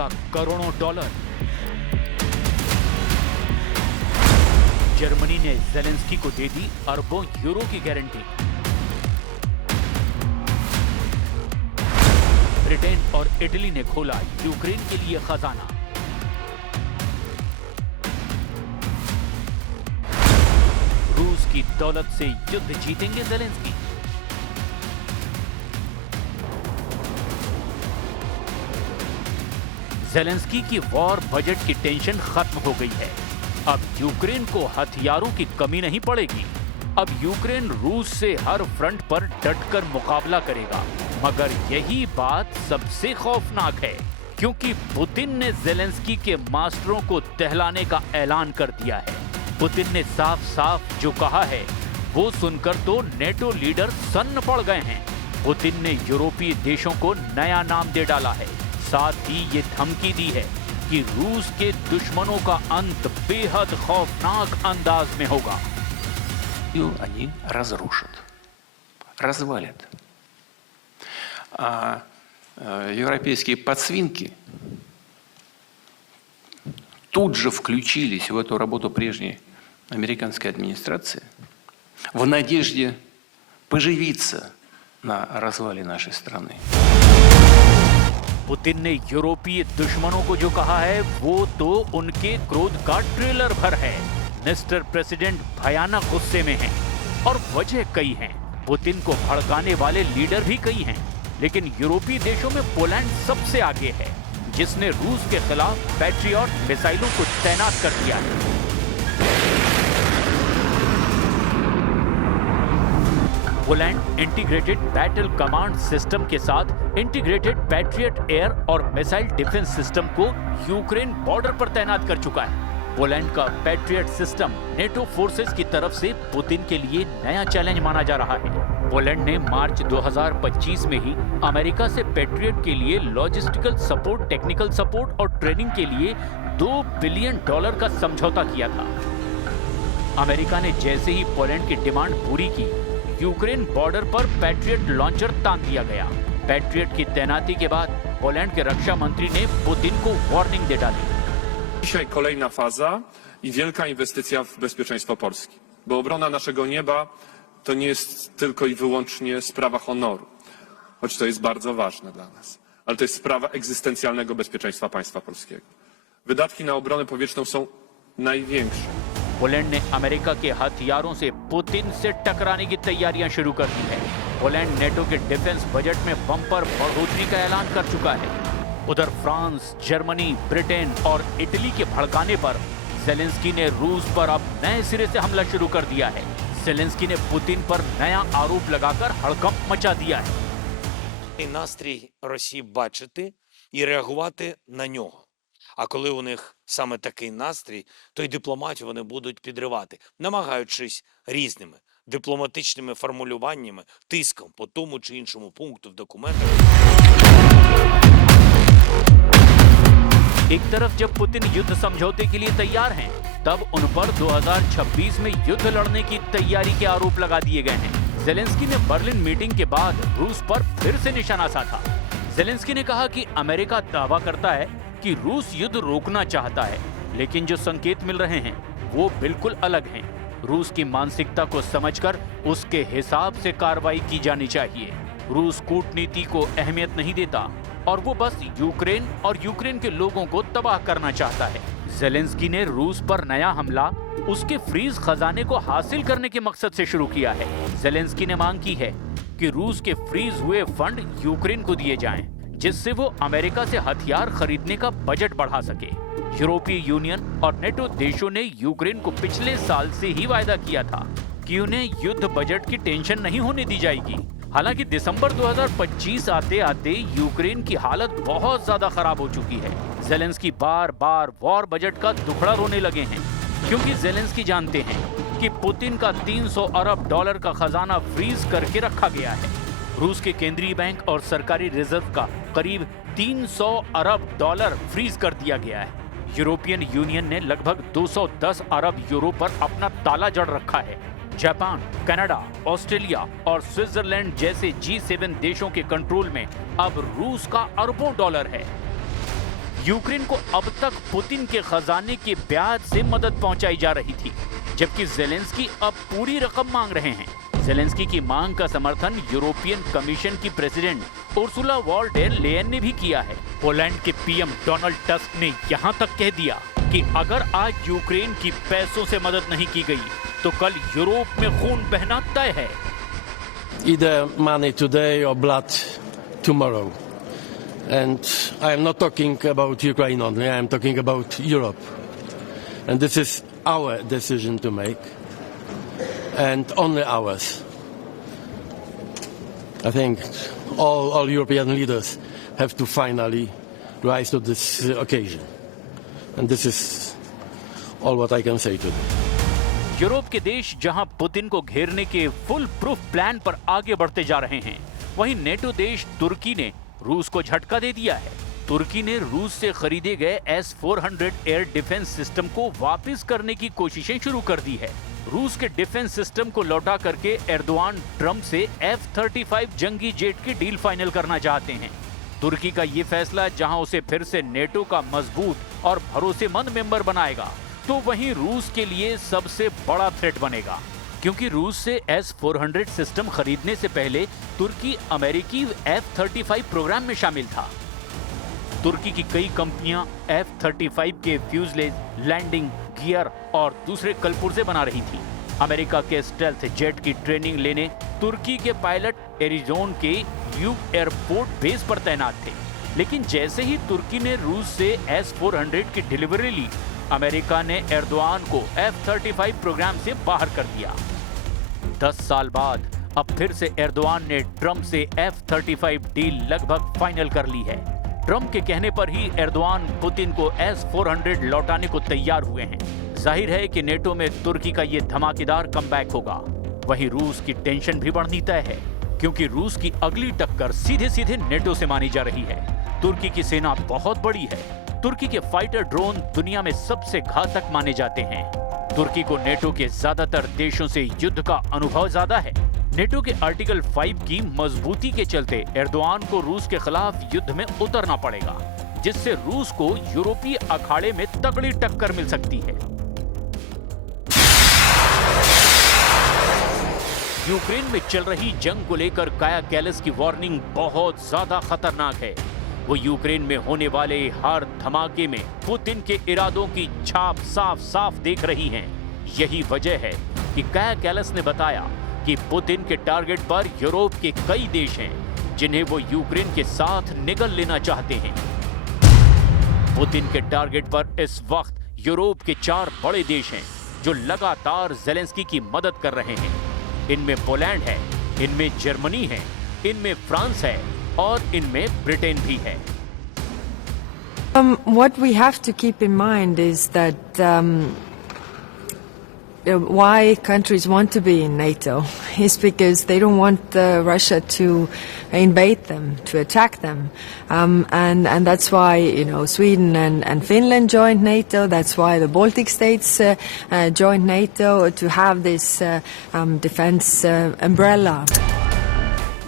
देगा करोड़ों dollar. Germany ने ज़ेलेंस्की को दे दी अरबों यूरो की गारंटी। ब्रिटेन और इटली ने खोला यूक्रेन के लिए खजाना। रूस की दौलत से युद्ध जीतेंगे ज़ेलेंस्की। ज़ेलेंस्की की वॉर बजट की टेंशन खत्म हो गई है। अब यूक्रेन को हथियारों की कमी नहीं पड़ेगी। अब यूक्रेन रूस से हर फ्रंट पर डटकर मुकाबला करेगा। मगर यही बात सबसे खौफनाक है, क्योंकि पुतिन ने ज़ेलेंस्की के मास्टरों को दहलाने का ऐलान कर दिया है। पुतिन ने साफ साफ जो कहा है वो सुनकर तो नेटो लीडर सन्न पड़ गए हैं। पुतिन ने यूरोपीय देशों को नया नाम दे डाला है। साथ ही ये धमकी दी है कि रूस के दुश्मनों का अंत बेहद खौफनाक अंदाज में होगा। Они разрушат, развалят. А европейские подсвинки тут же включились в эту работу прежней американской администрации в надежде поживиться на развале нашей страны. पुतिन ने यूरोपीय दुश्मनों को जो कहा है वो तो उनके क्रोध का ट्रेलर भर है। मिस्टर प्रेसिडेंट भयानक गुस्से में हैं और वजह कई हैं। पुतिन को भड़काने वाले लीडर भी कई हैं, लेकिन यूरोपीय देशों में पोलैंड सबसे आगे है, जिसने रूस के खिलाफ पैट्रियट मिसाइलों को तैनात कर दिया है। Poland integrated battle command system के साथ इंटीग्रेटेड पैट्रियट एयर और मिसाइल डिफेंस सिस्टम को यूक्रेन बॉर्डर पर तैनात कर चुका है। पोलैंड का पैट्रियट सिस्टम नेटो फोर्सेस की तरफ से पुतिन के लिए नया चैलेंज माना जा रहा है। पोलैंड ने मार्च 2025 में ही अमेरिका से पैट्रियट के लिए लॉजिस्टिकल सपोर्ट, टेक्निकल सपोर्ट और ट्रेनिंग के लिए $2 बिलियन का समझौता किया था। अमेरिका ने जैसे ही पोलैंड की डिमांड पूरी की, यूक्रेन बॉर्डर पर पैट्रियट लॉन्चर तान दिया गया। पैट्रियट की तैनाती के बाद पोलैंड के रक्षा मंत्री ने पुतिन को वार्निंग दे डाली। Dzisiaj kolejna faza i wielka inwestycja w bezpieczeństwo Polski. Bo obrona naszego nieba to nie jest tylko i wyłącznie sprawa honoru, choć to jest bardzo ważne dla nas, ale to jest sprawa egzystencjalnego bezpieczeństwa państwa polskiego. Wydatki na obronę powietrzną są największe. Poland ने America के हथियारों से Putin से टकराने की तैयारियां शुरू कर दी है। पोलैंड नेटो के डिफेंस बजट में बम्पर बढ़ोतरी का ऐलान कर चुका है। उधर फ्रांस, जर्मनी, ब्रिटेन और इटली के भड़काने पर ज़ेलेंस्की ने रूस पर अब नए सिरे से हमला शुरू कर दिया है। ज़ेलेंस्की ने पुतिन पर नया आरोप लगाकर हड़कंप मचा दिया है। Настрій Росії бачити і реагувати на нього. А коли у них саме такий настрій, то й дипломатію вони будуть підривати, намагаючись різними дипломатичними формулюваннями, тиском по тому чи іншому пункту в документах. एक तरफ जब पुतिन युद्ध समझौते के लिए तैयार हैं, तब उन पर 2026 में युद्ध लड़ने की तैयारी के आरोप लगा दिए गए हैं। ज़ेलेंस्की ने बर्लिन मीटिंग के बाद रूस पर फिर से निशाना साधा। ज़ेलेंस्की ने कहा कि अमेरिका दावा करता है कि रूस युद्ध रोकना चाहता है, लेकिन जो संकेत मिल रहे हैं वो बिल्कुल अलग हैं। रूस की मानसिकता को समझकर उसके हिसाब से कार्रवाई की जानी चाहिए। रूस कूटनीति को अहमियत नहीं देता और वो बस यूक्रेन और यूक्रेन के लोगों को तबाह करना चाहता है। ज़ेलेंस्की ने रूस पर नया हमला उसके फ्रीज खजाने को हासिल करने के मकसद से शुरू किया है। ज़ेलेंस्की ने मांग की है कि रूस के फ्रीज हुए फंड यूक्रेन को दिए जाएं, जिससे वो अमेरिका से हथियार खरीदने का बजट बढ़ा सके। यूरोपीय यूनियन और नेटो देशों ने यूक्रेन को पिछले साल से ही वायदा किया था कि उन्हें युद्ध बजट की टेंशन नहीं होने दी जाएगी। हालांकि दिसंबर 2025 आते आते यूक्रेन की हालत बहुत ज्यादा खराब हो चुकी है। ज़ेलेंस्की बार बार वॉर बजट का दुखड़ा रोने लगे हैं, क्योंकि ज़ेलेंस्की जानते हैं कि पुतिन का $300 अरब का खजाना फ्रीज करके रखा गया है। रूस के केंद्रीय बैंक और सरकारी रिजर्व का करीब $300 अरब फ्रीज कर दिया गया है। यूरोपियन यूनियन ने लगभग 210 अरब यूरो पर अपना ताला जड़ रखा है। जापान, कनाडा, ऑस्ट्रेलिया और स्विट्जरलैंड जैसे G7 देशों के कंट्रोल में अब रूस का अरबों डॉलर है। यूक्रेन को अब तक पुतिन के खजाने के ब्याज से मदद पहुंचाई जा रही थी, जबकि जेलेंस्की अब पूरी रकम मांग रहे हैं। जेलेंस्की की मांग का समर्थन यूरोपियन कमीशन की president Ursula von der Leyen ने भी किया है। पोलैंड के पीएम डोनाल्ड टस्क ने यहां तक कह दिया कि अगर आज यूक्रेन की पैसों से मदद नहीं की गई तो कल यूरोप में खून बहना तय है। Either money today or blood tomorrow. And I am not talking about Ukraine only, I am talking about Europe. And this is our decision to make, and only ours. I think all European leaders have to finally rise to this occasion. And this is all what I can say today. Europe के देश जहां Putin को घेरने के full proof plan पर आगे बढ़ते जा रहे हैं, वहीं नेटो देश तुर्की ने रूस को झटका दे दिया है। तुर्की ने रूस से खरीदे गए S-400 एयर डिफेंस सिस्टम को वापस करने की कोशिशें शुरू कर दी है। रूस के डिफेंस सिस्टम को लौटा करके एर्दोआन ट्रंप से F-35 जंगी जेट की डील फाइनल करना चाहते हैं। तुर्की का ये फैसला जहां उसे फिर से नेटो का मजबूत और भरोसेमंद मेंबर बनाएगा, तो वहीं रूस के लिए सबसे बड़ा थ्रेट बनेगा, क्योंकि रूस से S-400 सिस्टम खरीदने से पहले तुर्की अमेरिकी F-35 प्रोग्राम में शामिल था। तुर्की की कई कंपनियां F-35 के फ्यूजलेज, लैंडिंग गियर और दूसरे कलपुर्जे बना रही थी। अमेरिका के स्टेल्थ जेट की ट्रेनिंग लेने तुर्की के पायलट एरिजोन के ल्यूक एयरपोर्ट बेस पर तैनात थे, लेकिन जैसे ही तुर्की ने रूस से S-400 की डिलीवरी ली, अमेरिका ने एर्दोआन को F-35 प्रोग्राम से बाहर कर दिया। 10 साल बाद अब फिर से एर्दोआन ने ट्रंप से F-35 डील लगभग फाइनल कर ली है। ट्रंप के कहने पर ही एर्दोआन पुतिन को S-400 लौटाने को तैयार हुए हैं। जाहिर है कि नेटो में तुर्की का ये धमाकेदार कमबैक होगा। वहीं रूस की टेंशन भी बढ़नी तय है, क्योंकि रूस की अगली टक्कर सीधे सीधे नेटो से मानी जा रही है। तुर्की की सेना बहुत बड़ी है। तुर्की के फाइटर ड्रोन दुनिया में सबसे घातक माने जाते हैं। तुर्की को नेटो के ज्यादातर देशों से युद्ध का अनुभव ज्यादा है। नेटो के आर्टिकल 5 की मजबूती के चलते एर्दोआन को रूस के खिलाफ युद्ध में उतरना पड़ेगा, जिससे रूस को यूरोपीय अखाड़े में तगड़ी टक्कर मिल सकती है। यूक्रेन में चल रही जंग को लेकर काया कैलास की वार्निंग बहुत ज्यादा खतरनाक है। वो यूक्रेन में होने वाले हर धमाके में पुतिन के इरादों की छाप साफ साफ देख रही हैं। यही वजह है कि काया कैलास ने बताया कि पुतिन के टारगेट पर यूरोप के कई देश हैं, जिन्हें वो यूक्रेन के साथ निगल लेना चाहते हैं। पुतिन के टारगेट पर इस वक्त यूरोप के 4 बड़े देश हैं, जो लगातार जेलेंस्की की मदद कर रहे हैं। इनमें पोलैंड है, इनमें जर्मनी है, इनमें फ्रांस है और इनमें ब्रिटेन भी है। What we have to keep in mind is that why countries want to be in NATO is because they don't want Russia to invade them, to attack them, and that's why Sweden and Finland joined NATO. That's why the Baltic states joined NATO to have this defense umbrella.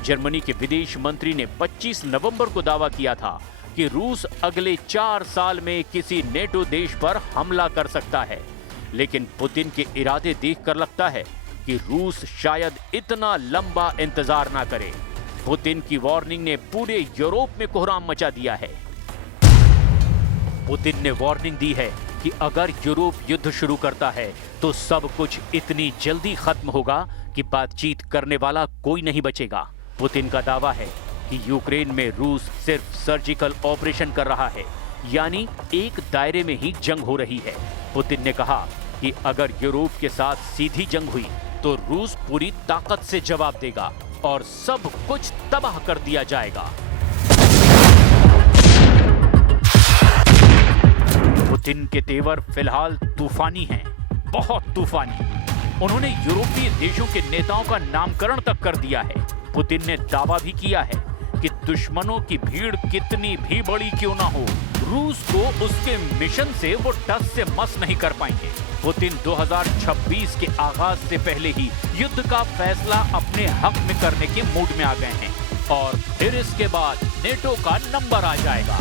Germany के विदेश मंत्री ने 25 नवंबर को दावा किया था कि रूस अगले 4 साल में किसी नेटो देश पर हमला कर सकता है, लेकिन पुतिन के इरादे देखकर लगता है कि रूस शायद इतना लंबा इंतजार ना करे। पुतिन की वार्निंग ने पूरे यूरोप में कोहराम मचा दिया है। पुतिन ने वार्निंग दी है कि अगर यूरोप युद्ध शुरू करता है तो सब कुछ इतनी जल्दी खत्म होगा कि बातचीत करने वाला कोई नहीं बचेगा। पुतिन का दावा है कि यूक्रेन में रूस सिर्फ सर्जिकल ऑपरेशन कर रहा है, यानी एक दायरे में ही जंग हो रही है। पुतिन ने कहा कि अगर यूरोप के साथ सीधी जंग हुई तो रूस पूरी ताकत से जवाब देगा और सब कुछ तबाह कर दिया जाएगा। पुतिन के तेवर फिलहाल तूफानी हैं, बहुत तूफानी। उन्होंने यूरोपीय देशों के नेताओं का नामकरण तक कर दिया है। पुतिन ने दावा भी किया है कि दुश्मनों की भीड़ कितनी भी बड़ी क्यों ना हो, रूस को उसके मिशन से वो टस से मस नहीं कर पाएंगे। पुतिन 2026 के आगाज से पहले ही युद्ध का फैसला अपने हक में करने के मूड में आ गए हैं और फिर इसके बाद नेटो का नंबर आ जाएगा।